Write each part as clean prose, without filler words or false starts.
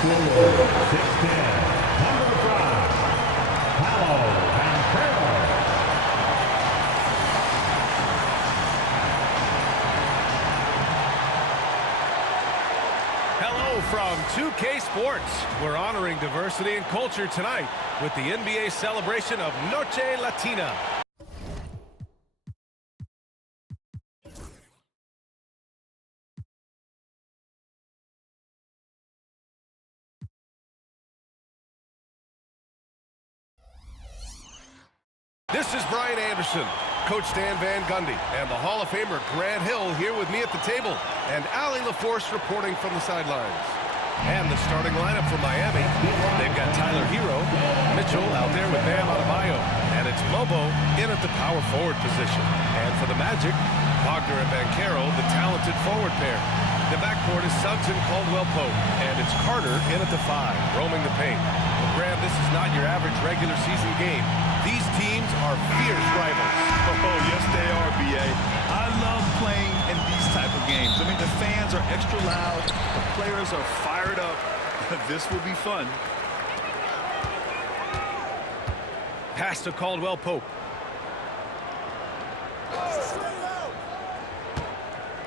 Hello from 2K Sports. We're honoring diversity and culture tonight with the NBA celebration of Noche Latina. This is Brian Anderson, Coach Dan Van Gundy, and the Hall of Famer Grant Hill here with me at the table, and Allie LaForce reporting from the sidelines. And the starting lineup for Miami, they've got Tyler Hero, Mitchell out there with Bam Adebayo, and it's Lobo in at the power forward position. And for the Magic, Wagner and Banchero, the talented forward pair. The backcourt is Suggs and Caldwell-Pope, and it's Carter in at the 5, roaming the paint. Well, Graham, this is not your average regular season game. These teams are fierce rivals. Oh, yes, they are, B.A. I love playing in these type of games. I mean, the fans are extra loud. The players are fired up. This will be fun. Pass to Caldwell-Pope.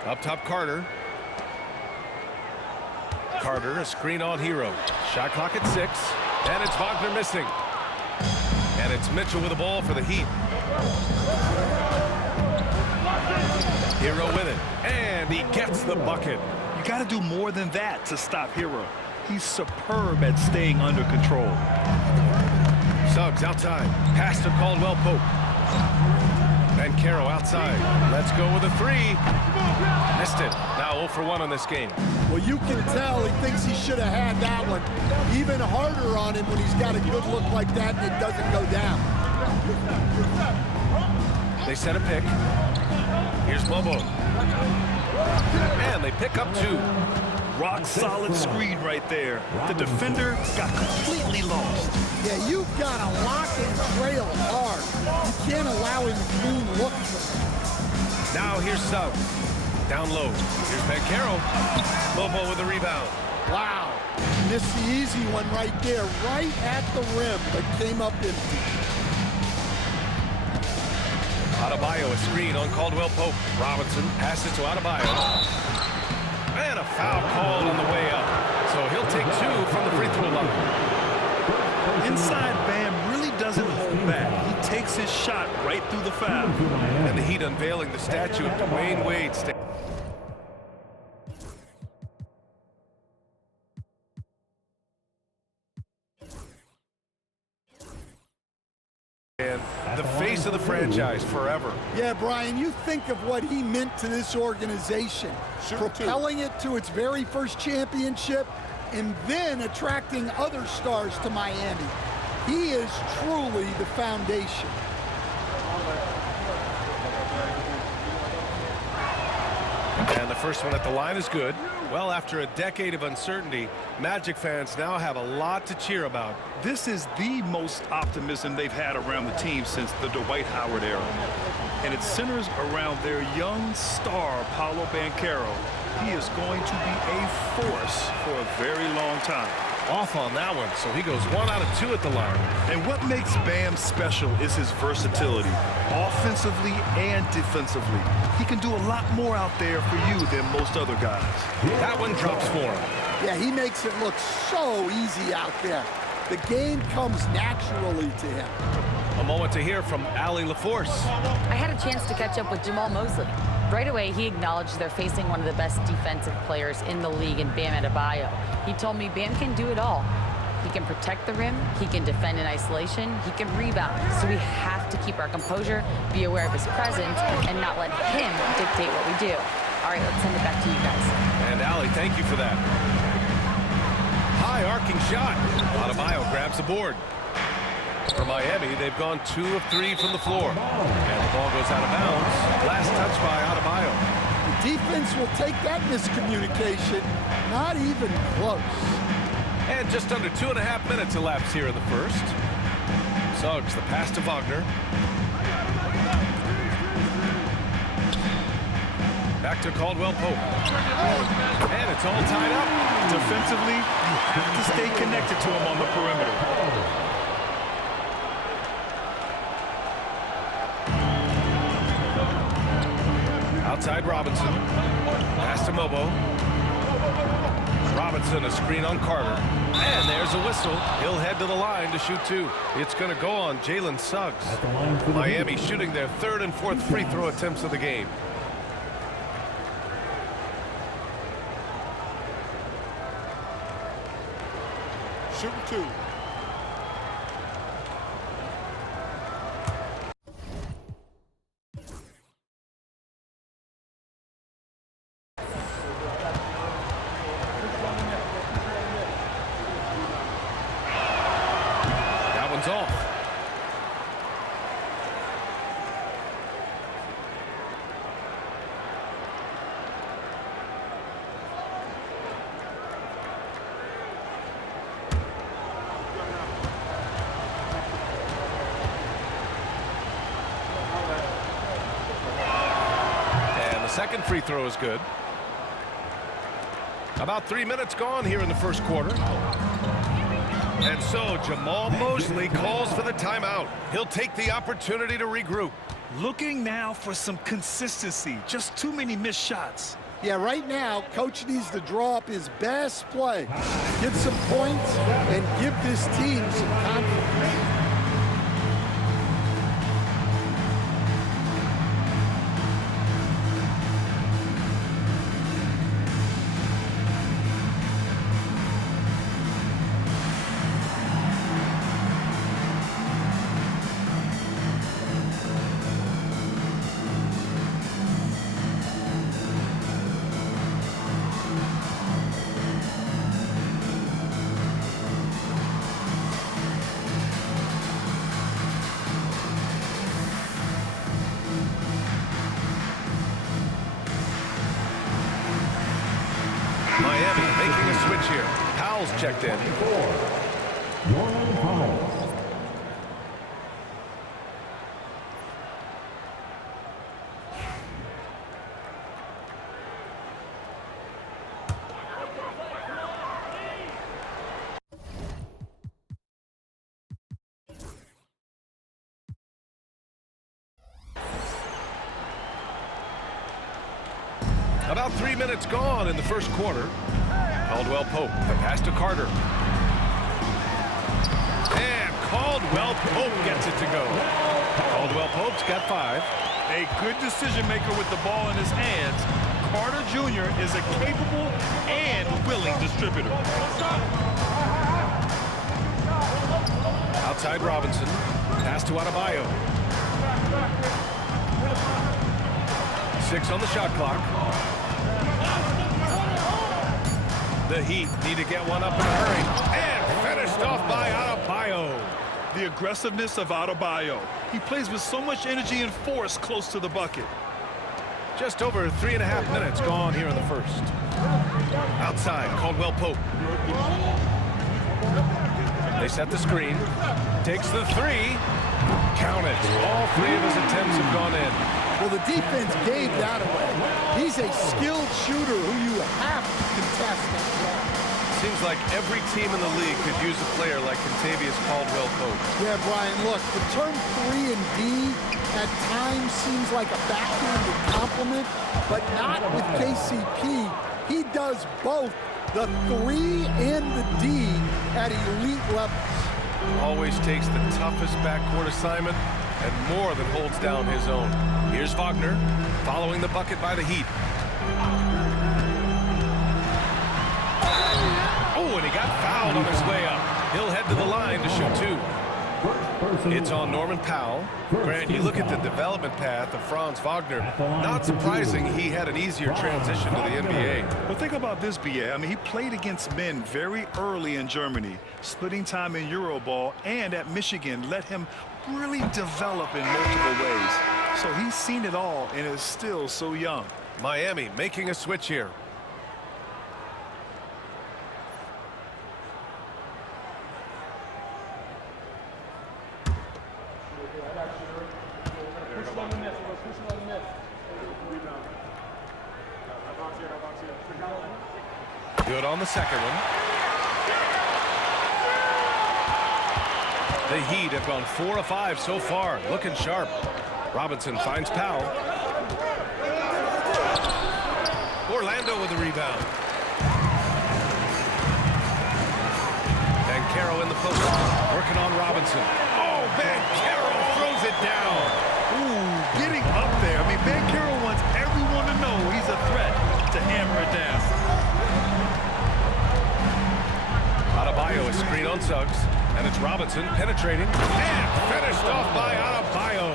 Up top, Carter. Carter, a screen on Hero. Shot clock at 6, and it's Wagner missing. And it's Mitchell with the ball for the Heat. Hero with it, and he gets the bucket. You got to do more than that to stop Hero. He's superb at staying under control. Suggs outside. Pass to Caldwell-Pope. Banchero outside. Let's go with a 3. Missed it. Now 0 for 1 on this game. Well, you can tell he thinks he should have had that one. Even harder on him when he's got a good look like that and it doesn't go down. They set a pick. Here's Lobo. And they pick up 2. Rock solid screen right there. The defender got completely lost. Yeah, you've got to lock and trail hard. You can't allow him to clean looks. Now here's Suggs. Down low. Here's Banchero. Lobo with the rebound. Wow. Missed the easy one right there, right at the rim, but came up empty. Adebayo, a screen on Caldwell-Pope. Robinson passes to Adebayo. And a foul called on the way up. So he'll take 2 from the free throw line. Inside, Bam really doesn't hold back. He takes his shot right through the foul. And the Heat unveiling the statue of Dwayne Wade. And the face of the franchise forever. Yeah, Brian, you think of what he meant to this organization. Propelling it to its very first championship and then attracting other stars to Miami. He is truly the foundation. And the first one at the line is good. Well, after a decade of uncertainty, Magic fans now have a lot to cheer about. This is the most optimism they've had around the team since the Dwight Howard era. And it centers around their young star, Paolo Banchero. He is going to be a force for a very long time. Off on that one, so he goes 1 out of 2 at the line. And what makes Bam special is his versatility, offensively and defensively. He can do a lot more out there for you than most other guys. That one drops for him. Yeah, he makes it look so easy out there. The game comes naturally to him. A moment to hear from Allie LaForce. I had a chance to catch up with Jamal Mosley. Right away, he acknowledged they're facing one of the best defensive players in the league in Bam Adebayo. He told me Bam can do it all. He can protect the rim, he can defend in isolation, he can rebound. So we have to keep our composure, be aware of his presence, and not let him dictate what we do. All right, let's send it back to you guys. And Allie, thank you for that. High arcing shot. Adebayo grabs the board. For Miami, they've gone 2 of 3 from the floor. And the ball goes out of bounds. Last touch by Adebayo. The defense will take that miscommunication. Not even close. And just under 2.5 minutes elapsed here in the first. Suggs, the pass to Wagner. Back to Caldwell Pope. And it's all tied up. Defensively, you have to stay connected to him on the perimeter. Outside Robinson. Pass to Mobo. Robinson, a screen on Carter. And there's a whistle. He'll head to the line to shoot two. It's going to go on Jalen Suggs. Miami shooting their third and fourth free throw attempts of the game. Shooting two. That one's off. Second free throw is good. About 3 minutes gone here in the first quarter. And so Jamal Mosley calls for the timeout. He'll take the opportunity to regroup. Looking now for some consistency. Just too many missed shots. Yeah, right now, Coach needs to draw up his best play, get some points, and give this team some confidence. Miami making a switch here. Powell's checked in. About 3 minutes gone in the first quarter. Caldwell Pope, the pass to Carter. And Caldwell Pope gets it to go. Caldwell Pope's got 5. A good decision maker with the ball in his hands. Carter Jr. is a capable and willing distributor. Outside Robinson. Pass to Adebayo. 6 on the shot clock. The Heat need to get one up in a hurry. And finished off by Adebayo. The aggressiveness of Adebayo. He plays with so much energy and force close to the bucket. Just over 3.5 minutes gone here in the first. Outside, Caldwell Pope. They set the screen. Takes the 3. Count it. All 3 of his attempts have gone in. Well, the defense gave that away. He's a skilled shooter who you have to contest. Seems like every team in the league could use a player like Kentavious Caldwell Pope. Yeah, Brian, look, the term 3 and D at times seems like a backhanded compliment, but not with KCP. He does both the 3 and the D at elite levels. Always takes the toughest backcourt assignment and more than holds down his own. Here's Wagner following the bucket by the Heat. Oh, and he got fouled on his way up. He'll head to the line to shoot 2. It's on Norman Powell. Grant, you look at the development path of Franz Wagner. Not surprising he had an easier transition to the NBA. Well, think about this, B.A. I mean, he played against men very early in Germany, splitting time in Euroball, and at Michigan let him really develop in multiple ways. So he's seen it all and is still so young. Miami making a switch here. Good on the second one. The Heat have gone 4 of 5 so far, looking sharp. Robinson finds Powell. Orlando with the rebound. Banchero in the post, working on Robinson. Oh, Banchero throws it down. Ooh, getting up there. I mean, Banchero wants everyone to know he's a threat to hammer it down. Adebayo is screen on Suggs, and it's Robinson penetrating and finished off by Adebayo.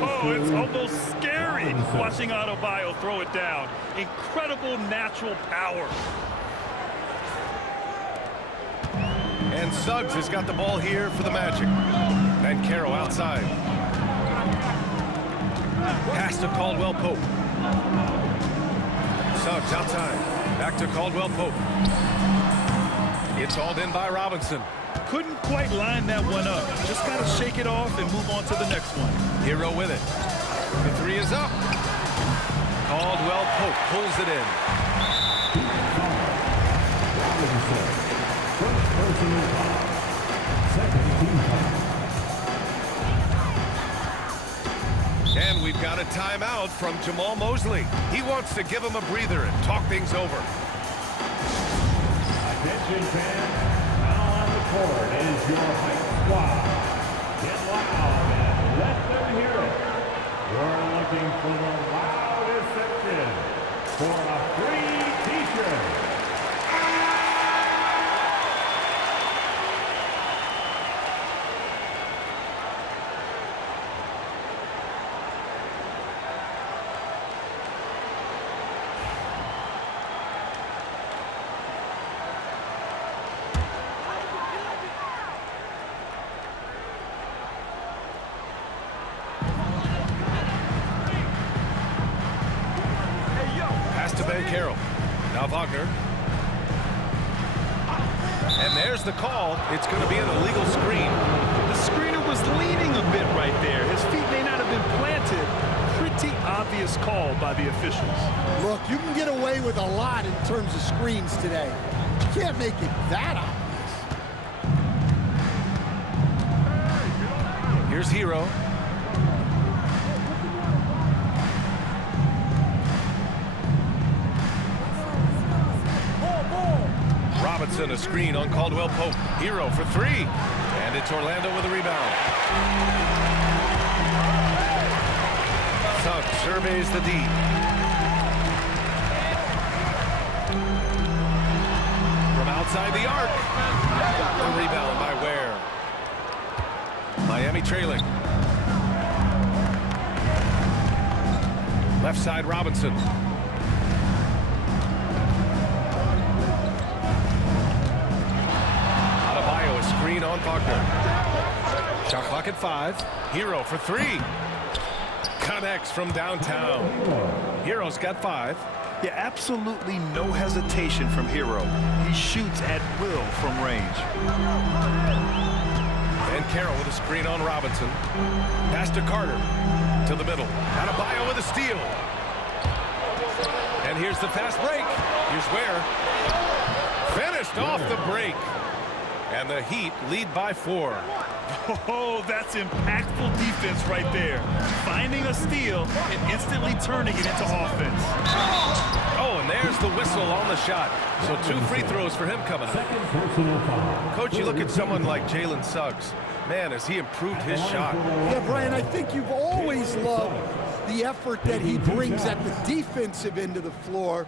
Oh, it's almost scary watching Adebayo throw it down. Incredible natural power. And Suggs has got the ball here for the Magic. Banchero outside. Pass to Caldwell Pope. Suggs outside. Back to Caldwell Pope. It's hauled in by Robinson. Couldn't quite line that one up. Just got to shake it off and move on to the next one. Hero with it. The three is up. Caldwell Pope pulls it in. And we've got a timeout from Jamal Mosley. He wants to give him a breather and talk things over. Attention fans, now on the court is your hype squad. Get loud and let them hear it. We're looking for the loudest section for a free t-shirt. To Banchero. Now Wagner. And there's the call. It's going to be an illegal screen. The screener was leaning a bit right there. His feet may not have been planted. Pretty obvious call by the officials. Look, you can get away with a lot in terms of screens today. You can't make it that obvious. Here's Hero. Robinson, a screen on Caldwell Pope. Hero for three. And it's Orlando with a rebound. Suggs surveys the D. From outside the arc. The rebound by Ware. Miami trailing. Left side Robinson. Screen on Wagner. Shot clock at 5. Hero for three. Connects from downtown. Hero's got 5. Yeah, absolutely no hesitation from Hero. He shoots at will from range. And Carroll with a screen on Robinson. Pass to Carter. To the middle. Adebayo with a steal. And here's the fast break. Here's Ware. Finished off the break. And the Heat lead by 4. Oh, that's impactful defense right there. Finding a steal and instantly turning it into offense. Oh, and there's the whistle on the shot. So 2 free throws for him coming up. Coach, you look at someone like Jalen Suggs. Man, has he improved his shot. Yeah, Brian, I think you've always loved the effort that he brings at the defensive end of the floor.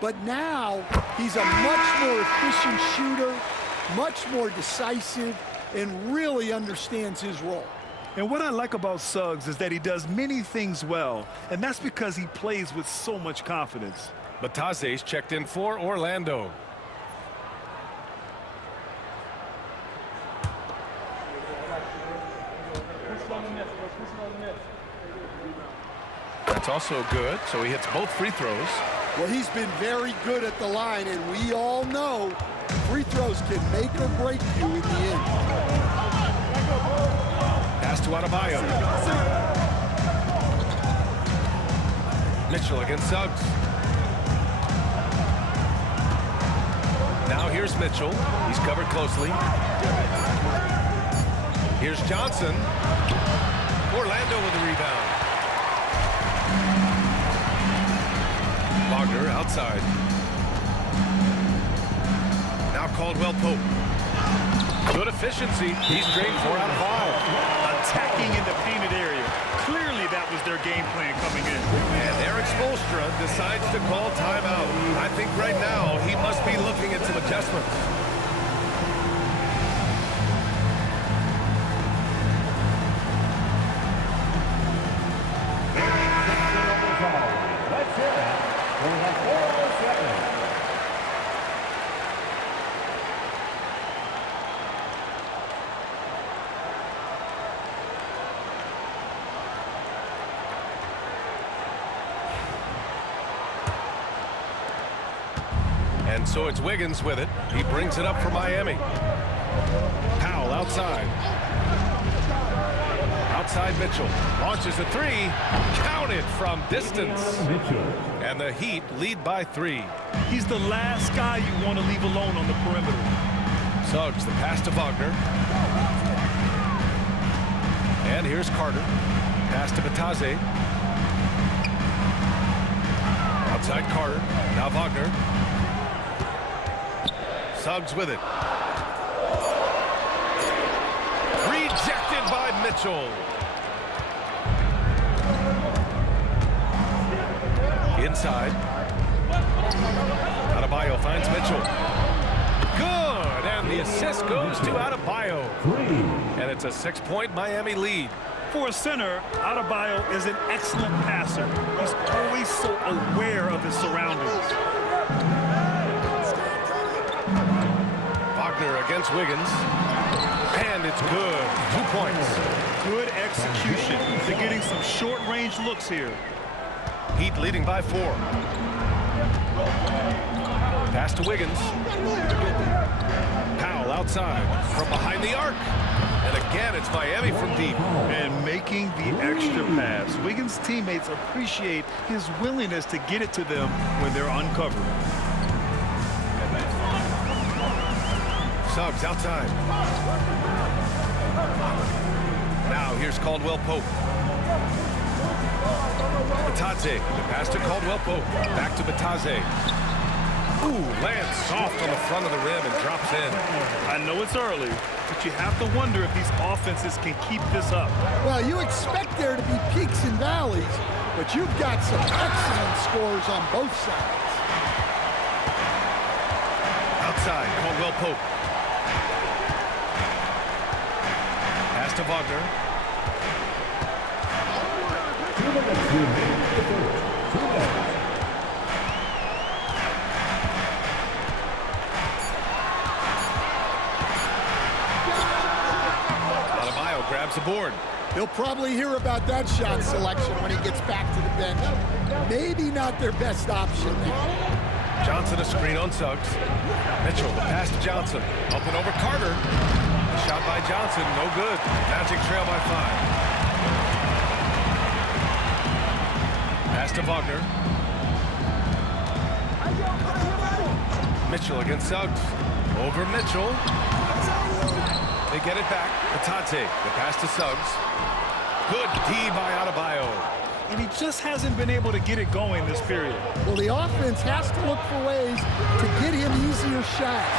But now he's a much more efficient shooter, much more decisive, and really understands his role. And what I like about Suggs is that he does many things well, and that's because he plays with so much confidence. Batase's checked in for Orlando. That's also good, so he hits both free throws. Well, he's been very good at the line, and we all know free throws can make or break you in the end. Pass to Adebayo. Mitchell against Suggs. Now here's Mitchell. He's covered closely. Here's Johnson. Orlando with the rebound. Wagner outside. Now Caldwell Pope. Good efficiency. He's drained 4 out of 5. Attacking in the painted area. Clearly that was their game plan coming in. And Eric Spoelstra decides to call timeout. I think right now he must be looking at some adjustments. Let's hear it for the 407. And so it's Wiggins with it. He brings it up for Miami. Powell outside. Outside Mitchell. Launches a 3. Counted from distance. And the Heat lead by 3. He's the last guy you want to leave alone on the perimeter. Suggs, the pass to Wagner. And here's Carter. Pass to Batadze. Outside Carter. Now Wagner. Suggs with it. Rejected by Mitchell. Inside. Adebayo finds Mitchell. Good, and the assist goes to Adebayo. And it's a 6-point Miami lead. For a center, Adebayo is an excellent passer. He's always so aware of his surroundings. Wagner against Wiggins. And it's good. 2 points. Good execution. They're getting some short-range looks here. Heat leading by 4. Pass to Wiggins. Powell outside from behind the arc. And again, it's Miami from deep. And making the extra pass. Wiggins' teammates appreciate his willingness to get it to them when they're uncovered. Suggs outside. Now here's Caldwell Pope. Batadze, the pass to Caldwell Pope. Back to Batadze. Ooh, lands soft on the front of the rim and drops in. I know it's early, but you have to wonder if these offenses can keep this up. Well, you expect there to be peaks and valleys, but you've got some excellent scores on both sides. Outside, Caldwell Pope. Pass to Wagner. Adebayo grabs the board. He'll probably hear about that shot selection when he gets back to the bench. Maybe not their best option now. Johnson a screen on Suggs. Mitchell, the pass to Johnson. Up and over Carter. Shot by Johnson, no good. Magic trail by 5. Pass to Wagner. Mitchell against Suggs. Over Mitchell. They get it back. Batadze, the pass to Suggs. Good D by Adebayo. And he just hasn't been able to get it going this period. Well, the offense has to look for ways to get him easier shots.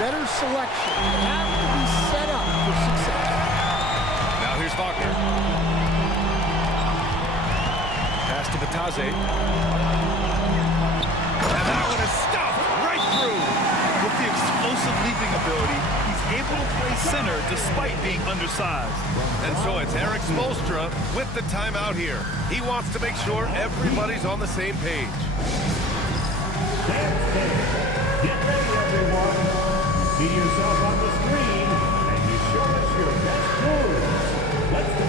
Better selection. They have to be set up for success. Now here's Wagner. Pass to Batadze. And that one is stuffed right through. With the explosive leaping ability, he's able to play center despite being undersized. And so it's Eric Spoelstra with the timeout here. He wants to make sure everybody's on the same page. Get ready, everyone. See yourself on the screen, and you show us your best moves. Let's go.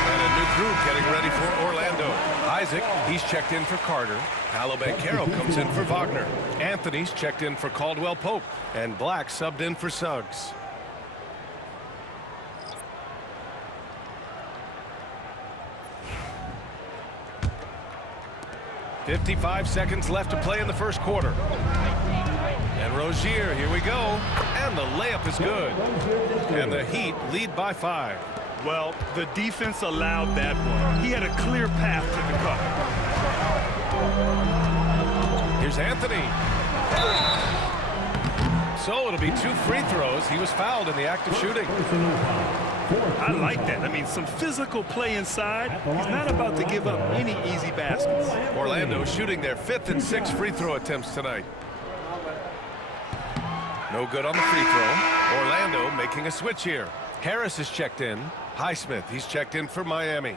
And a new group getting ready for Orlando. Isaac, he's checked in for Carter. Paolo Banchero comes in for Wagner. Anthony's checked in for Caldwell Pope. And Black subbed in for Suggs. 55 seconds left to play in the first quarter. And Rozier, here we go. And the layup is good. And the Heat lead by 5. Well, the defense allowed that one. He had a clear path to the cup. Here's Anthony. So it'll be 2 free throws. He was fouled in the act of shooting. I like that. I mean, some physical play inside. He's not about to give up any easy baskets. Orlando shooting their 5th and 6th free throw attempts tonight. No good on the free throw. Orlando making a switch here. Harris is checked in. Highsmith, he's checked in for Miami.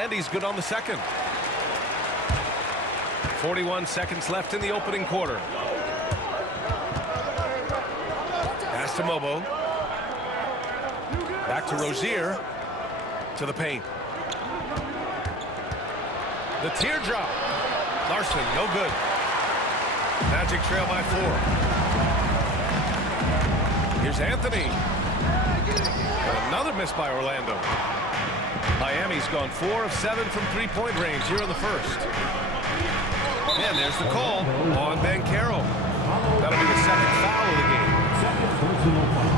And he's good on the second. 41 seconds left in the opening quarter. Pass to Mobo. Back to Rozier. To the paint. The teardrop. Larson, no good. Magic trail by 4. Here's Anthony. Another miss by Orlando. Miami's gone 4 of 7 from three-point range here in the first. And there's the call on Banchero. That'll be the second foul of the game. Second personal foul.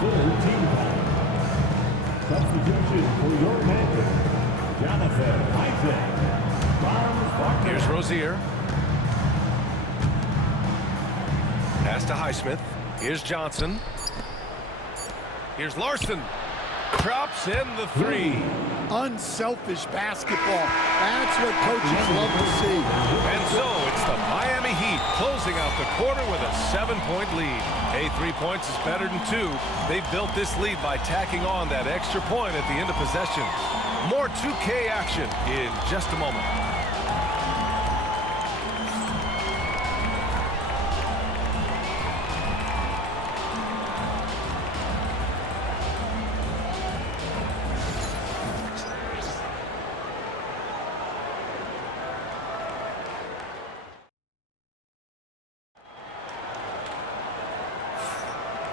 Full team foul. Substitution for your Magic, Jonathan Isaac. Here's Rozier. Pass to Highsmith. Here's Johnson. Here's Larson. Drops in the 3. Unselfish basketball. That's what coaches love to see. And so it's the Miami Heat closing out the quarter with a 7-point lead. Hey, 3 points is better than 2. They've built this lead by tacking on that extra point at the end of possession. More 2K action in just a moment.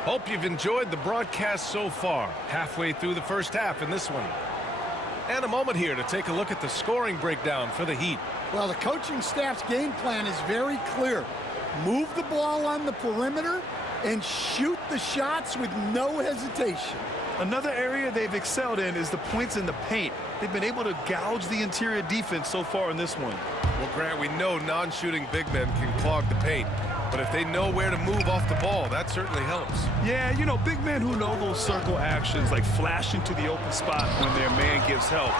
Hope you've enjoyed the broadcast so far. Halfway through the first half in this one. And a moment here to take a look at the scoring breakdown for the Heat. Well, the coaching staff's game plan is very clear. Move the ball on the perimeter and shoot the shots with no hesitation. Another area they've excelled in is the points in the paint. They've been able to gouge the interior defense so far in this one. Well, Grant, we know non-shooting big men can clog the paint. But if they know where to move off the ball, that certainly helps. Yeah, you know, big men who know those circle actions, like flashing to the open spot when their man gives help,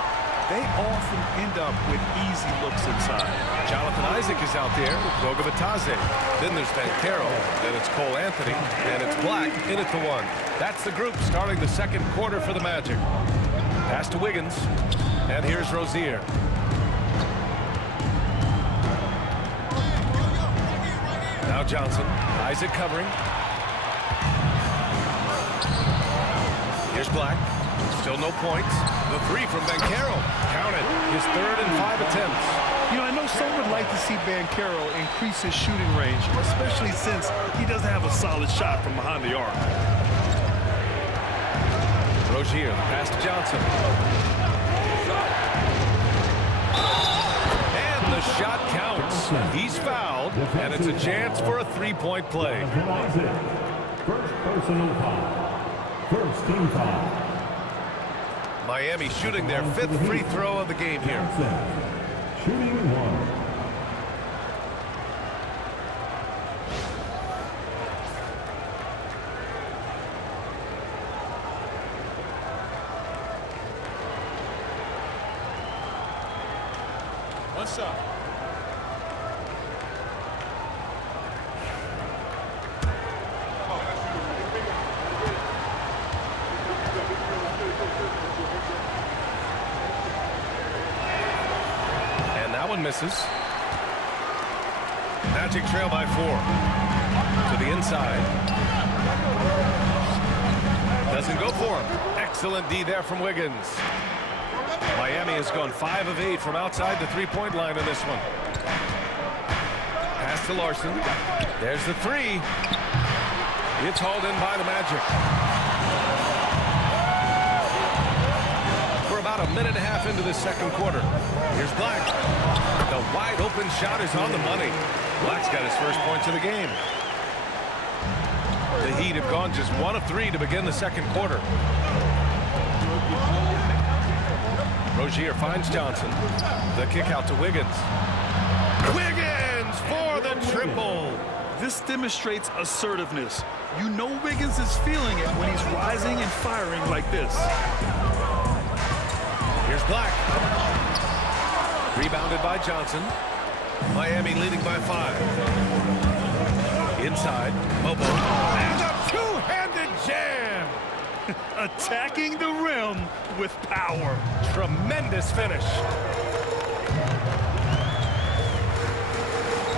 they often end up with easy looks inside. Jonathan Isaac is out there with Goga Bitadze. Then there's Banchero, then it's Cole Anthony, and it's Black in at the 1. That's the group starting the second quarter for the Magic. Pass to Wiggins, and here's Rozier. Now Johnson, Isaac covering. Here's Black, still no points. The 3 from Banchero, counted, his 3rd and 5 attempts. You know, I know some would like to see Banchero increase his shooting range, especially since he doesn't have a solid shot from behind the arc. Rozier, the pass to Johnson. And the shot counts. He's fouled, and it's a chance for a 3-point play. First personal foul. First team foul. Miami shooting their 5th free throw of the game here. Shooting 1. One shot. and misses. Magic trail by 4. To the inside. Doesn't go for him. Excellent D there from Wiggins. Miami has gone 5 of 8 from outside the three-point line in this one. Pass to Larson. There's the 3. It's hauled in by the Magic. We're about a minute and a half into the second quarter. Here's Black. The wide open shot is on the money. Black's got his first points of the game. The Heat have gone just 1 of 3 to begin the second quarter. Rozier finds Johnson. The kick out to Wiggins. Wiggins for the triple. This demonstrates assertiveness. You know Wiggins is feeling it when he's rising and firing like this. Here's Black. Rebounded by Johnson. Miami leading by 5. Inside, Bobo. And a two-handed jam. Attacking the rim with power. Tremendous finish.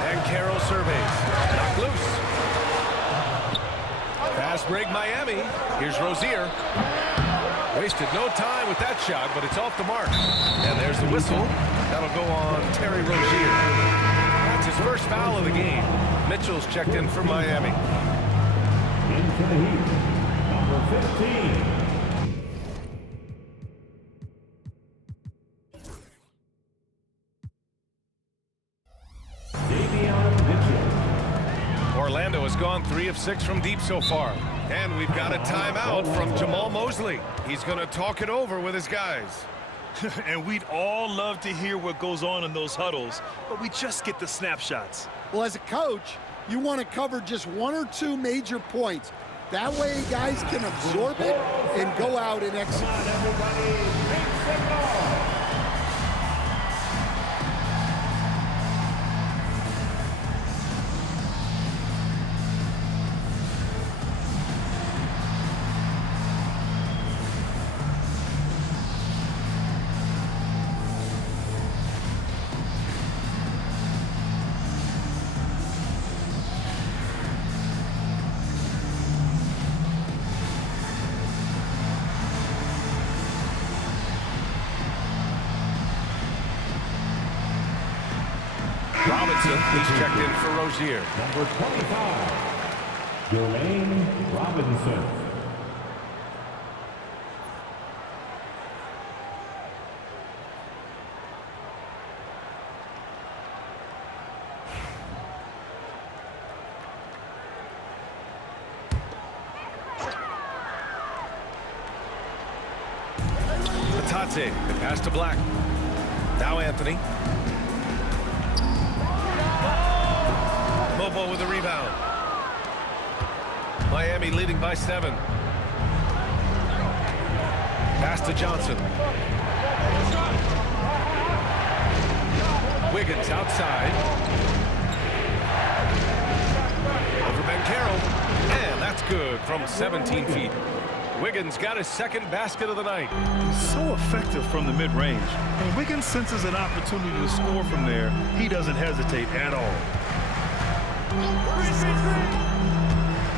And Carroll surveys. Knocked loose. Fast break Miami. Here's Rozier. Wasted no time with that shot, but it's off the mark. And there's the whistle. That'll go on Terry Rozier. That's his first foul of the game. Mitchell's checked in for Miami. Into the Heat, number 15. Orlando has gone 3 of 6 from deep so far. And we've got a timeout from Jamal Mosley. He's going to talk it over with his guys. And we'd all love to hear what goes on in those huddles, but we just get the snapshots. Well, as a coach, you want to cover just 1 or 2 major points. That way guys can absorb it and go out and execute. Robinson, he's checked in for Rozier. Number 25, Dwayne Robinson. Batadze, the pass to Black. Now Anthony. Bobo with a rebound. Miami leading by 7. Pass to Johnson. Wiggins outside. Over Banchero. And that's good from 17 feet. Wiggins got his second basket of the night. So effective from the mid-range. When Wiggins senses an opportunity to score from there, he doesn't hesitate at all.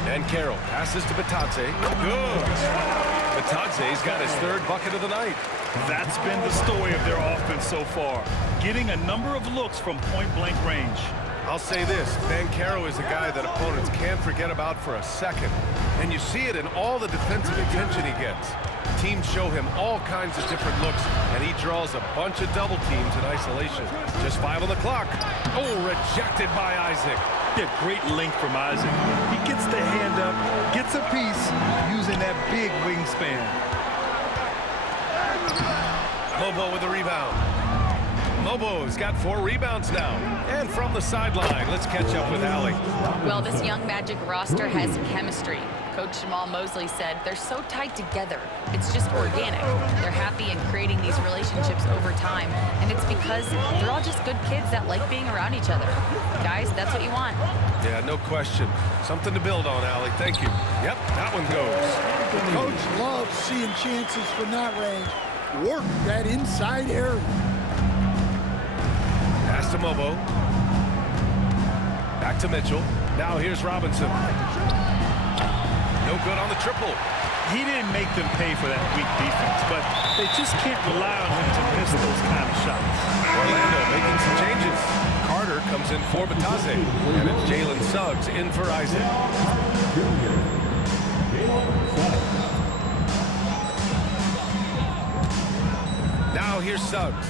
And Carroll passes to Batadze. Good. Batadze's got his 3rd bucket of the night. That's been the story of their offense so far, getting a number of looks from point-blank range. I'll say this, Banchero is a guy that opponents can't forget about for a second. And you see it in all the defensive attention he gets. Teams show him all kinds of different looks, and he draws a bunch of double teams in isolation. Just 5 on the clock. Oh, rejected by Isaac. Yeah, great length from Isaac. He gets the hand up, gets a piece, using that big wingspan. Lobo with the rebound. Lobo's got 4 rebounds now. And from the sideline, let's catch up with Allie. Well, this young Magic roster has chemistry. Coach Jamal Mosley said they're so tight together. It's just organic. They're happy in creating these relationships over time, and it's because they're all just good kids that like being around each other. Guys, that's what you want. Yeah, no question. Something to build on, Allie. Thank you. Yep, that one goes. The coach loves seeing chances from that range. Work that inside area. Pass Mobo. Back to Mitchell. Now here's Robinson. No good on the triple. He didn't make them pay for that weak defense, but they just can't rely on him to miss those kind of shots. Orlando making some changes. Carter comes in for Batase, and it's Jalen Suggs in for Isaac. Now here's Suggs.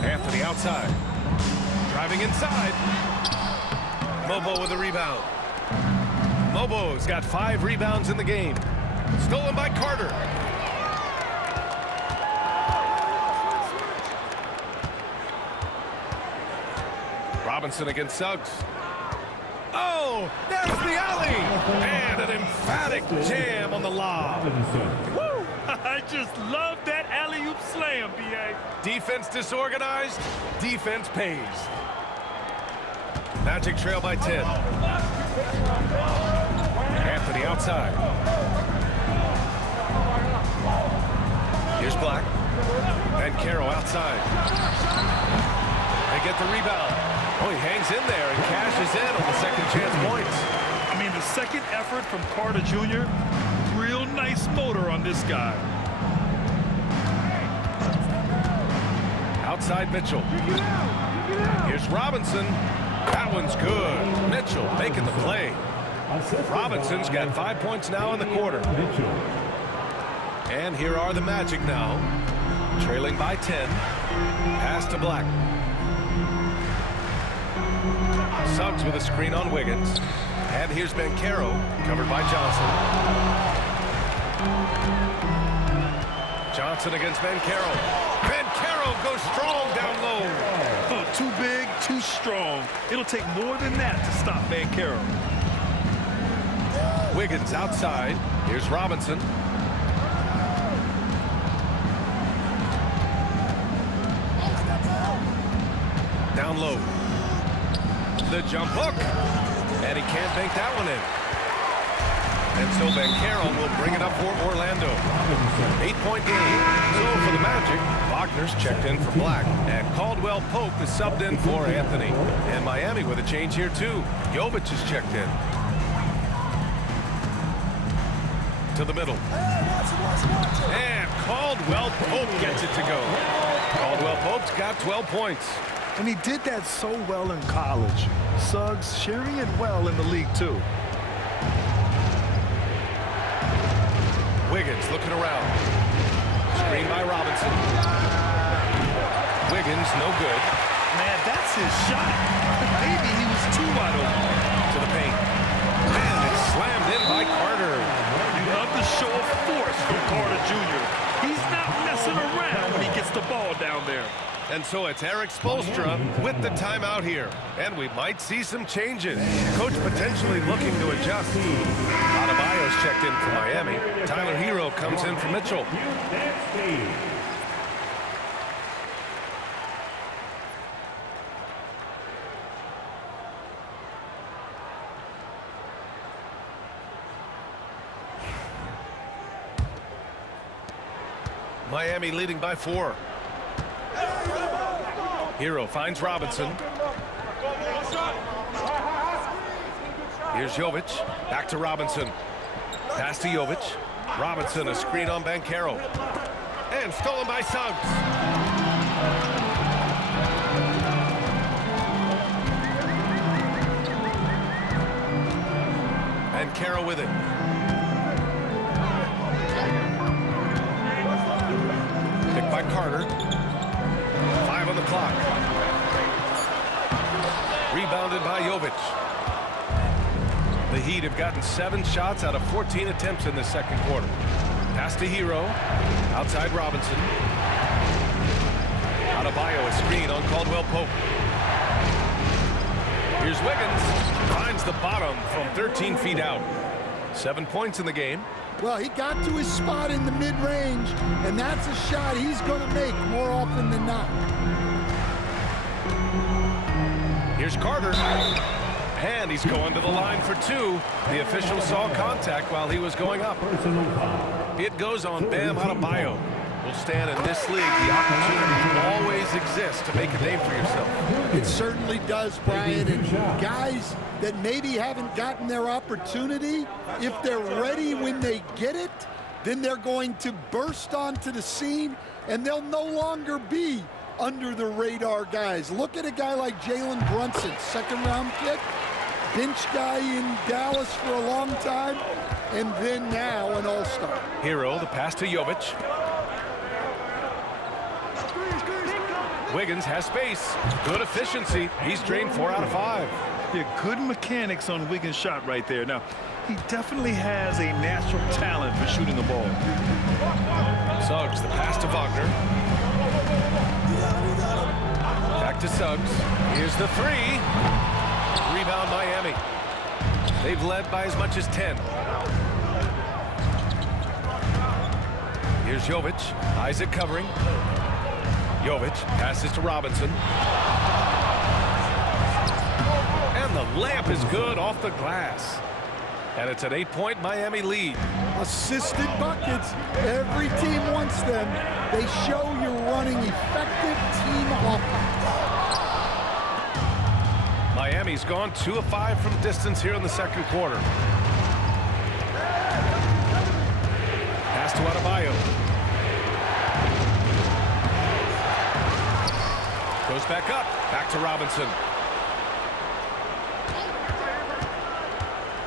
Anthony outside. Driving inside. Mobo with a rebound. Mobo's got 5 rebounds in the game. Stolen by Carter. Robinson against Suggs. Oh, there's the alley. And an emphatic jam on the lob. Woo! I just love that alley-oop slam, B.A. Defense disorganized. Defense pays. Magic trail by 10. Anthony outside. Here's Black. And Carroll outside. They get the rebound. Oh, he hangs in there and cashes in on the second chance points. I mean, the second effort from Carter Jr., real nice motor on this guy. Outside Mitchell. Here's Robinson. That one's good. Mitchell making the play. Robinson's got 5 points now in the quarter. And here are the Magic now. Trailing by 10. Pass to Black. Suggs with a screen on Wiggins. And here's Banchero, covered by Johnson. Johnson against Banchero. Banchero goes strong down low. Oh, too big, too strong. It'll take more than that to stop Banchero. Wiggins outside. Here's Robinson. Down low. The jump hook. And he can't bank that one in. And so Banchero will bring it up for Orlando. 8-point game. So for the Magic, Wagner's checked in for Black. And Caldwell Pope is subbed in for Anthony. And Miami with a change here too. Jovic is checked in. To the middle. And Caldwell Pope gets it to go. Caldwell Pope's got 12 points. And he did that so well in college. Suggs sharing it well in the league, too. Wiggins looking around. Screen by Robinson. Wiggins, no good. Man, that's his shot. Maybe he was too wide open. To the paint. And it's slammed in by Carter. You love the show of force from Carter Jr. He's not messing around when he gets the ball down there. And so it's Eric Spoelstra with the timeout here. And we might see some changes. Coach potentially looking to adjust. Adebayo's checked in for Miami. Tyler Hero comes in for Mitchell. Miami leading by 4. Hero finds Robinson. Here's Jovic. Back to Robinson. Pass to Jovic. Robinson, a screen on Banchero. And stolen by Suggs. Banchero with it. Picked by Carter. 5 on the clock. Rebounded by Jovic. The Heat have gotten 7 shots out of 14 attempts in the second quarter. Pass to Hero. Outside Robinson. Adebayo, a screen on Caldwell Pope. Here's Wiggins. Finds the bottom from 13 feet out. 7 points in the game. Well, he got to his spot in the mid-range, and that's a shot he's going to make more often than not. Here's Carter. And he's going to the line for 2. The official saw contact while he was going up. It goes on Bam Adebayo. Well, Stan, in this league, the opportunity always exists to make a name for yourself. It certainly does, Brian. And guys that maybe haven't gotten their opportunity, if they're ready when they get it, then they're going to burst onto the scene, and they'll no longer be under the radar guys. Look at a guy like Jalen Brunson, second-round pick, bench guy in Dallas for a long time, and then now an all-star. Hero, the pass to Jovic. Wiggins has space. Good efficiency. He's drained 4 out of 5. Yeah, good mechanics on Wiggins' shot right there. Now, he definitely has a natural talent for shooting the ball. Suggs, the pass to Wagner. Back to Suggs. Here's the 3. Rebound Miami. They've led by as much as 10. Here's Jovic. Isaac covering. Jovic passes to Robinson. And the layup is good off the glass. And it's an 8-point Miami lead. Assisted buckets. Every team wants them. They show you're running effective team offense. Miami's gone 2 of 5 from distance here in the second quarter. Pass to Adebayo. Goes back up. Back to Robinson.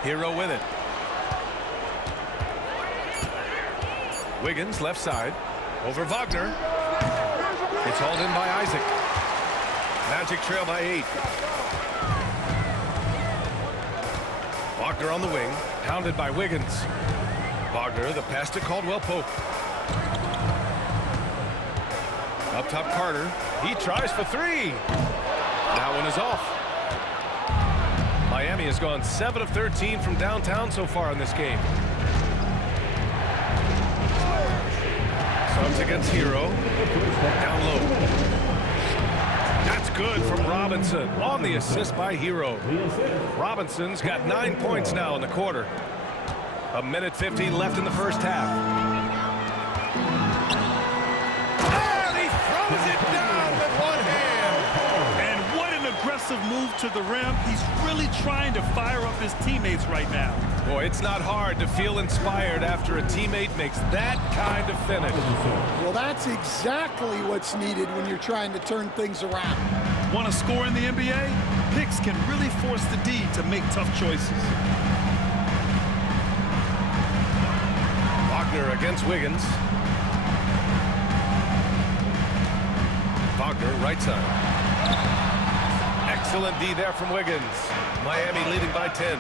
Hero with it. Wiggins left side. Over Wagner. It's hauled in by Isaac. Magic trail by 8. Wagner on the wing. Pounded by Wiggins. Wagner, the pass to Caldwell Pope. Up top Carter. He tries for 3. That one is off. Miami has gone 7 of 13 from downtown so far in this game. Suggs against Hero. Down low. That's good from Robinson on the assist by Hero. Robinson's got 9 points now in the quarter. 1:50 left in the first half. And he throws it down with one hand. And what an aggressive move to the rim. He's really trying to fire up his teammates right now. Boy, it's not hard to feel inspired after a teammate makes that kind of finish. Well, that's exactly what's needed when you're trying to turn things around. Want to score in the NBA? Picks can really force the D to make tough choices. Wagner against Wiggins. Wagner, right side. Excellent D there from Wiggins. Miami leading by 10.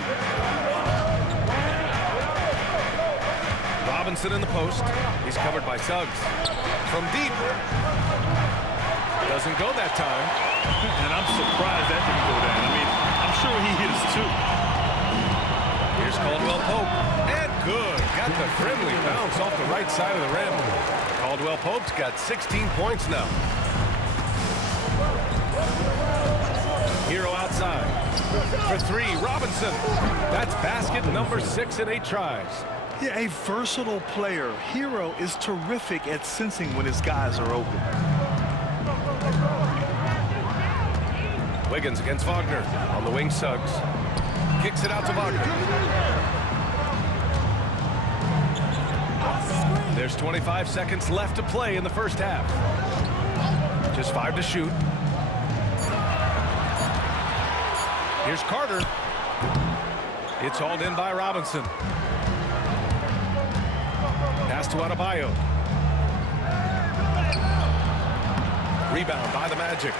Robinson in the post. He's covered by Suggs. From deep. Doesn't go that time. And I'm surprised that didn't go down. I mean, I'm sure he hit his 2. Here's Caldwell Pope. And good. Got the friendly bounce off the right side of the rim. Caldwell Pope's got 16 points now. Hero outside. For 3, Robinson. That's basket number 6 in 8 tries. Yeah, a versatile player. Hero is terrific at sensing when his guys are open. Wiggins against Wagner. On the wing, Suggs. Kicks it out to Wagner. There's 25 seconds left to play in the first half. Just 5 to shoot. Here's Carter. It's hauled in by Robinson. Pass to Adebayo. Rebound by the Magic.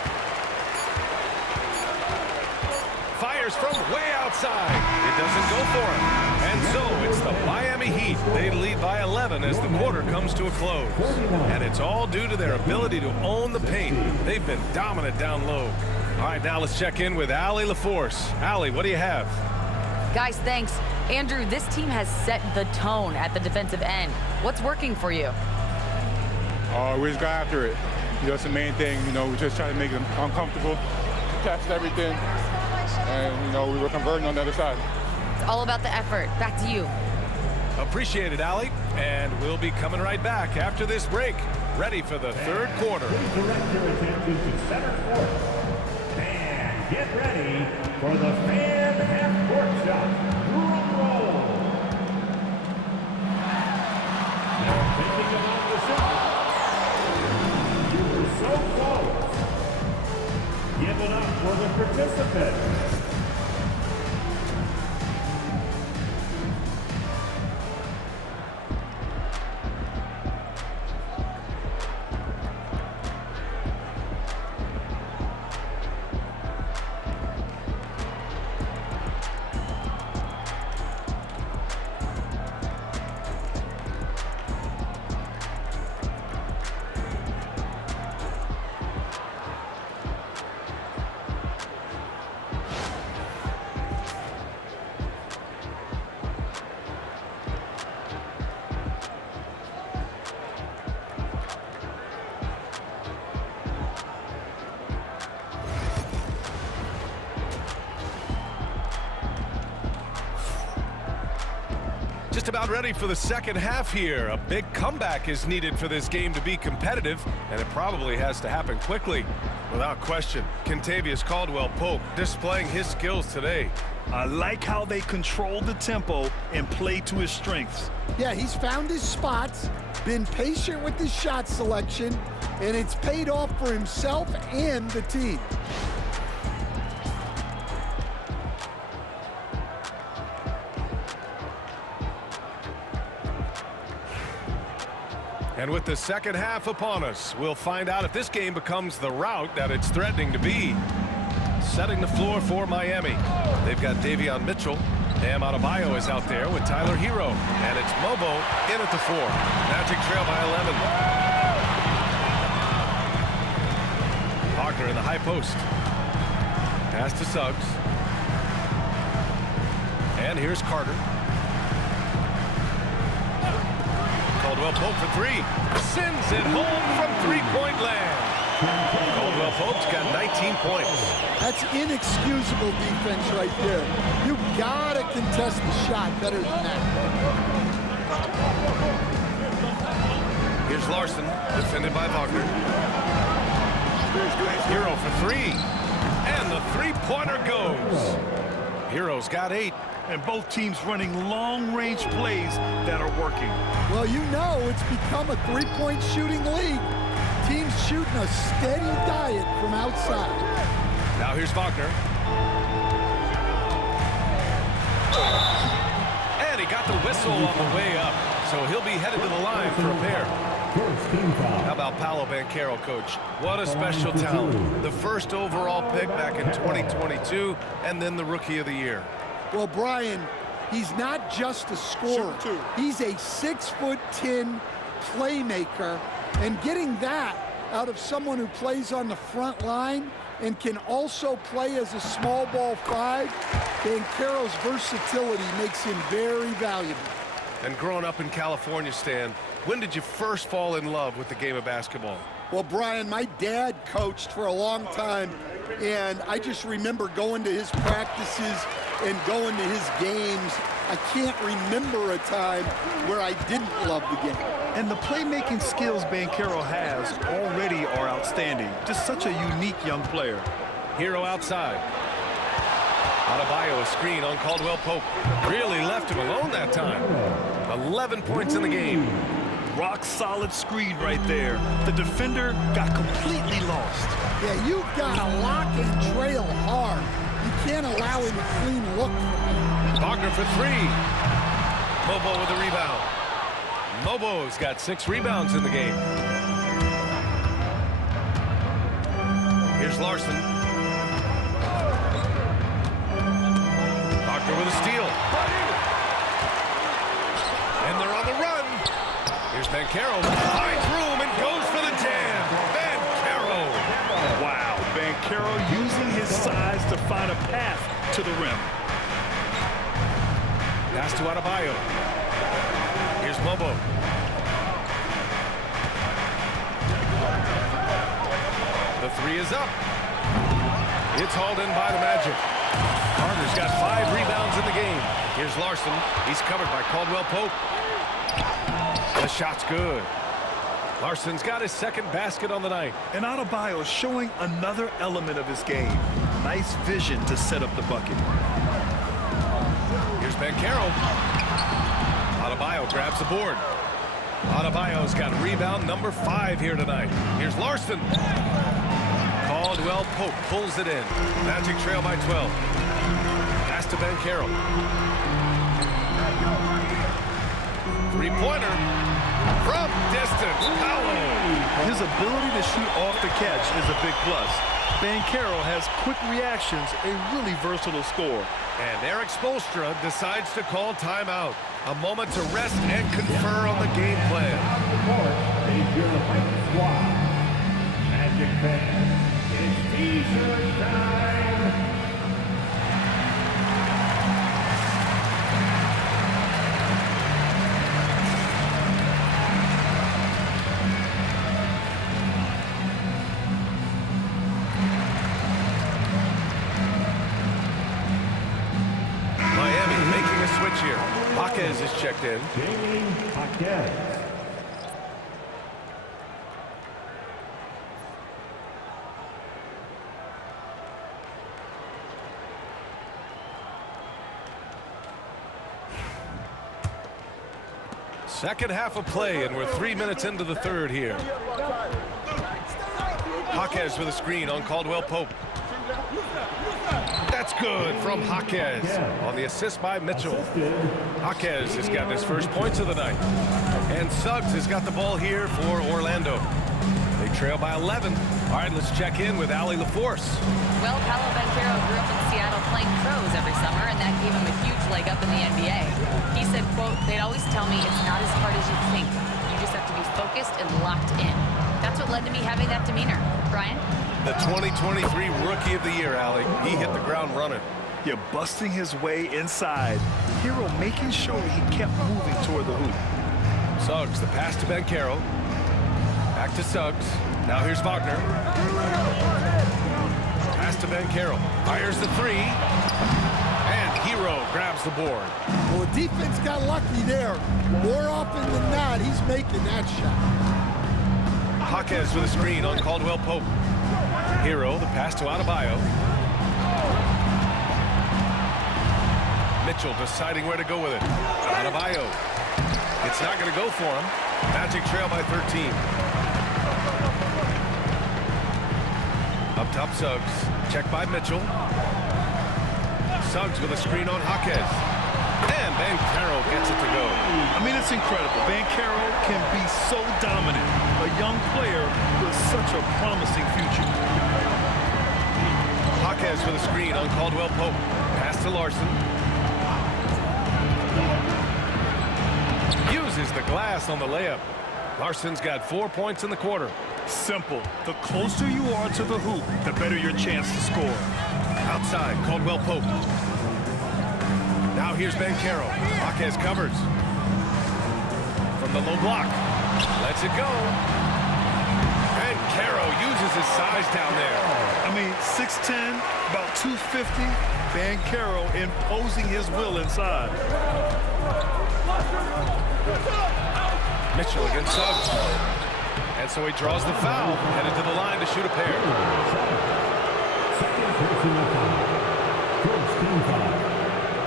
Fires from way outside. It doesn't go for him. And so it's the Miami Heat. They lead by 11 as the quarter comes to a close. And it's all due to their ability to own the paint. They've been dominant down low. All right, now let's check in with Allie LaForce. Allie, what do you have? Guys, thanks. Andrew, this team has set the tone at the defensive end. What's working for you? We just got after it. That's the main thing. We just try to make them uncomfortable, catch everything, and, we were converting on the other side. It's all about the effort. Back to you. Appreciate it, Allie. And we'll be coming right back after this break. ready for the third quarter. Please direct your attention to center court. And get ready for the fan half-court shot. Drum roll. Now thinking about the shot. You were so close. Give it up for the participants. Just about ready for the second half here. A big comeback is needed for this game to be competitive, and it probably has to happen quickly. Without question, Kentavious Caldwell-Pope displaying his skills today. I like how they control the tempo and play to his strengths. Yeah, he's found his spots, been patient with his shot selection, and it's paid off for himself and the team. And with the second half upon us, we'll find out if this game becomes the rout that it's threatening to be. Setting the floor for Miami. They've got Davion Mitchell. Bam Adebayo is out there with Tyler Hero. And it's Mobo in at the 4. Magic trail by 11. Wagner in the high post. Pass to Suggs. And here's Carter. Caldwell-Pope for 3. Sends it home from three-point land. Caldwell-Pope's got 19 points. That's inexcusable defense right there. You gotta contest the shot better than that. Here's Larson, defended by Wagner. Hero for 3. And the three-pointer goes. Hero's got 8. And both teams running long-range plays that are working. Well, you know it's become a three-point shooting league. Teams shooting a steady diet from outside. Now here's Wagner. And he got the whistle on the way up. So he'll be headed to the line for a pair. How about Paolo Banchero, coach? What a special talent. The first overall pick back in 2022, and then the Rookie of the Year. Well, Brian, he's not just a scorer. He's a 6'10" playmaker, and getting that out of someone who plays on the front line and can also play as a small ball 5, Banchero's versatility makes him very valuable. And growing up in California, Stan, when did you first fall in love with the game of basketball? Well, Brian, my dad coached for a long time, and I just remember going to his practices and going to his games. I can't remember a time where I didn't love the game. And the playmaking skills Banchero has already are outstanding. Just such a unique young player. Hero outside. Adebayo a screen on Caldwell-Pope. Really left him alone that time. 11 points in the game. Rock solid screen right there. The defender got completely lost. Yeah, you've got to lock and trail hard. You can't allow him a clean look. Wagner for 3. Mobo with a rebound. Mobo's got 6 rebounds in the game. Here's Larson. Wagner with a steal. And they're on the run. Here's Banchero. Finds room and goes for the jam. Banchero. Wow, Banchero using his size to find a path to the rim. Pass to Adebayo. Here's Mobo. The 3 is up. It's hauled in by the Magic. Carter's got 5 rebounds in the game. Here's Larson. He's covered by Caldwell-Pope. The shot's good. Larson's got his second basket on the night. And Adebayo showing another element of his game. Nice vision to set up the bucket. Here's Banchero. Adebayo grabs the board. Adebayo's got rebound number 5 here tonight. Here's Larson. Caldwell Pope pulls it in. Magic trail by 12. Pass to Banchero. Three-pointer from distance. Paolo. His ability to shoot off the catch is a big plus. Banchero has quick reactions, a really versatile scorer. And Eric Spoelstra decides to call timeout. A moment to rest and confer on the game plan. Is your Fight Squad. Magic fans, it's T-shirt time. Here. Jaquez is checked in. Jamie Jaquez. Second half of play, and we're 3 minutes into the third here. Jaquez with a screen on Caldwell Pope. That's good from Jaquez on the assist by Mitchell. Jaquez has gotten his first points of the night. And Suggs has got the ball here for Orlando. They trail by 11. All right, let's check in with Allie LaForce. Well, Paolo Banchero grew up in Seattle playing pros every summer, and that gave him a huge leg up in the NBA. He said, quote, "They'd always tell me it's not as hard as you think. You just have to be focused and locked in." That's what led to me having that demeanor. Brian? The 2023 Rookie of the Year, Allie. He hit the ground running. Yeah, busting his way inside. Hero making sure he kept moving toward the hoop. Suggs, the pass to Banchero. Back to Suggs. Now here's Wagner. Pass to Banchero. Fires the three. And Hero grabs the board. Well, defense got lucky there. More often than not, he's making that shot. Jaquez with a screen on Caldwell Pope. Hero, the pass to Adebayo. Mitchell deciding where to go with it. Adebayo. It's not going to go for him. Magic trail by 13. Up top, Suggs. Check by Mitchell. Suggs with a screen on Jaquez. And Banchero gets it to go. I mean, it's incredible. Banchero can be so dominant. A young player with such a promising future. Jaquez with a screen on Caldwell Pope. Pass to Larson. Uses the glass on the layup. Larson's got 4 points in the quarter. Simple. The closer you are to the hoop, the better your chance to score. Outside, Caldwell Pope. Now here's Banchero. Jaquez covers. From the low block. Lets it go. Banchero uses his size down there. I mean, 6'10", about 250. Banchero imposing his will inside. Mitchell against Suggs. And so he draws the foul. Headed to the line to shoot a pair.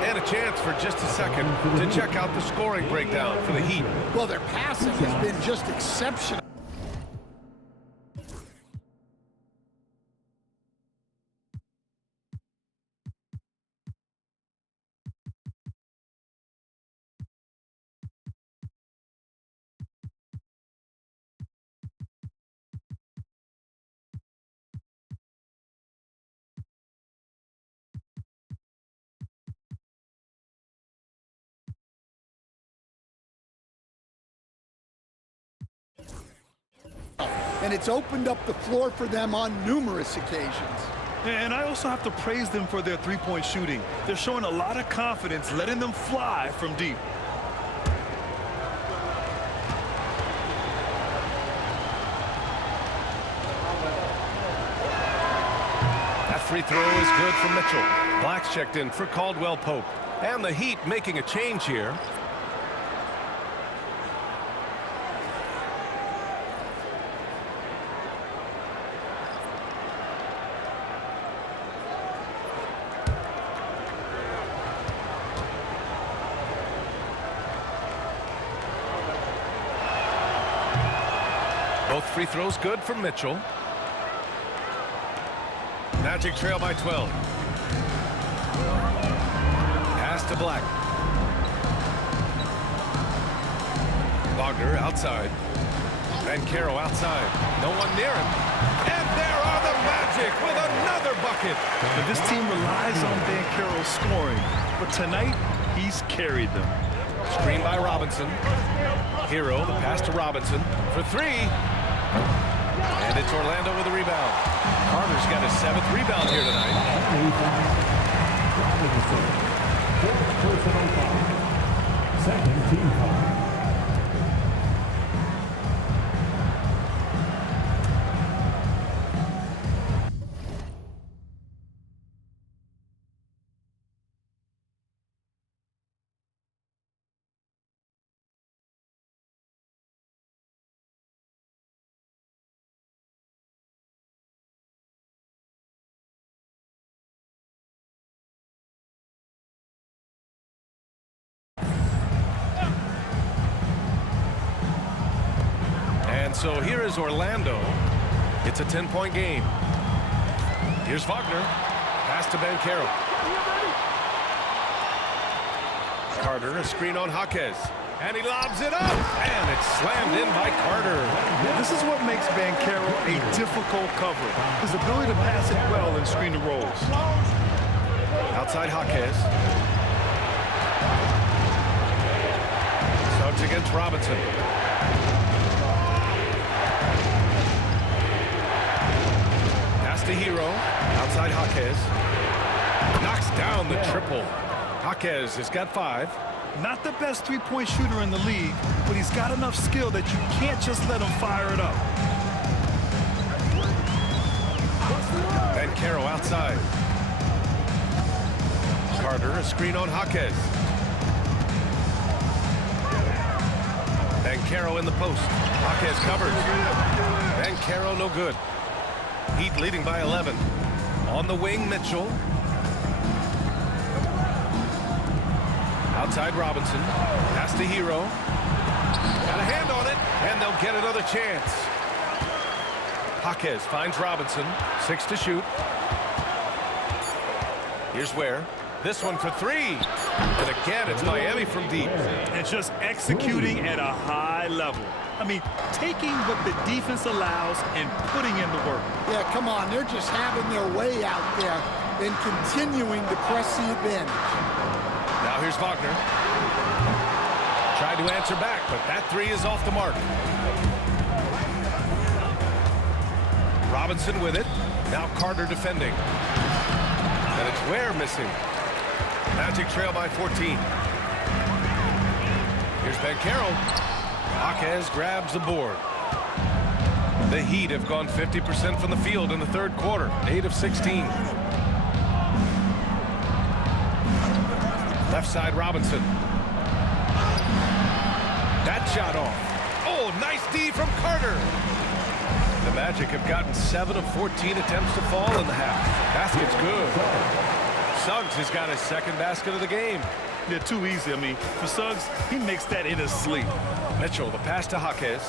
And a chance for just a second to check out the scoring breakdown for the Heat. Well, their passing has been just exceptional. And it's opened up the floor for them on numerous occasions. And I also have to praise them for their three-point shooting. They're showing a lot of confidence, letting them fly from deep. That free throw is good from Mitchell. Black's checked in for Caldwell Pope. And the Heat making a change here. free throw's good for Mitchell. Magic trail by 12. Pass to Black. Wagner outside. Banchero outside. No one near him. And there are the Magic with another bucket. And this team relies on Banchero scoring, but tonight he's carried them. Screen by Robinson. Hero, the pass to Robinson for three. And it's Orlando with a rebound. Carter's got his 7th rebound here tonight. Robinson, 4th personal foul. 2nd team foul. So here is Orlando. It's a 10-point game. Here's Wagner. Pass to Banchero. Carter, a screen on Jaquez. And he lobs it up. And it's slammed in by Carter. This is what makes Banchero a difficult cover. His ability to pass it well and screen the rolls. Outside Jaquez. Suggs against Robinson. To Hero, outside Jaquez. Knocks down the triple. Jaquez has got 5. Not the best three-point shooter in the league, but he's got enough skill that you can't just let him fire it up. Banchero outside. Carter, a screen on Jaquez. Banchero in the post. Jaquez covers. Banchero no good. Heat leading by 11. On the wing, Mitchell. Outside Robinson. Pass to Hero. Got a hand on it, and they'll get another chance. Jaquez finds Robinson. 6 to shoot. Here's Ware. This one for 3. And again, it's Miami from deep. And just executing at a high level. I mean, taking what the defense allows and putting in the work. Yeah, come on. They're just having their way out there and continuing to press the advantage. Now here's Wagner. Tried to answer back, but that 3 is off the mark. Robinson with it. Now Carter defending. And it's Ware missing. Magic trail by 14. Here's Banchero. Jaquez grabs the board. The Heat have gone 50% from the field in the 3rd quarter. 8 of 16. Left side Robinson. That shot off. Oh, nice D from Carter. The Magic have gotten 7 of 14 attempts to fall in the half. Basket's good. Suggs has got his 2nd basket of the game. They're too easy. I mean, for Suggs, he makes that in his sleep. Mitchell, the pass to Jaquez.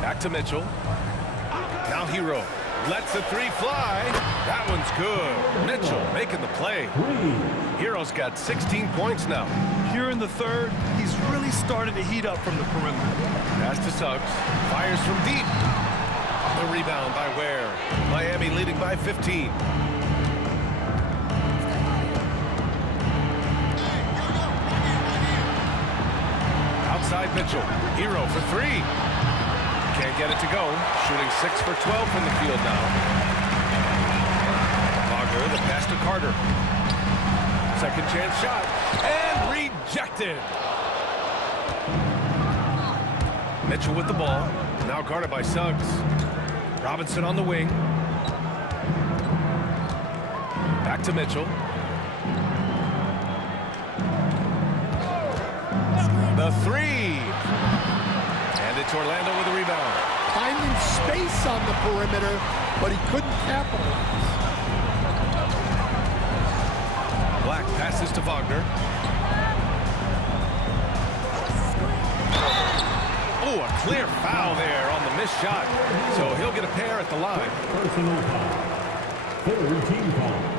Back to Mitchell. Now Hero lets the 3 fly. That one's good. Mitchell making the play. Hero's got 16 points now. Here in the 3rd, he's really started to heat up from the perimeter. Pass to Suggs. Fires from deep. The rebound by Ware. Miami leading by 15. Outside Mitchell. Hero for 3. Can't get it to go. Shooting 6 for 12 from the field now. Wagner, the pass to Carter. 2nd chance shot. And rejected. Mitchell with the ball. Now guarded by Suggs. Robinson on the wing. Back to Mitchell. The 3. And it's Orlando with a rebound. Finding space on the perimeter, but he couldn't capitalize. Black passes to Wagner. Oh, Ooh, a clear foul there on the missed shot. So he'll get a pair at the line. Personal foul. 4 team foul.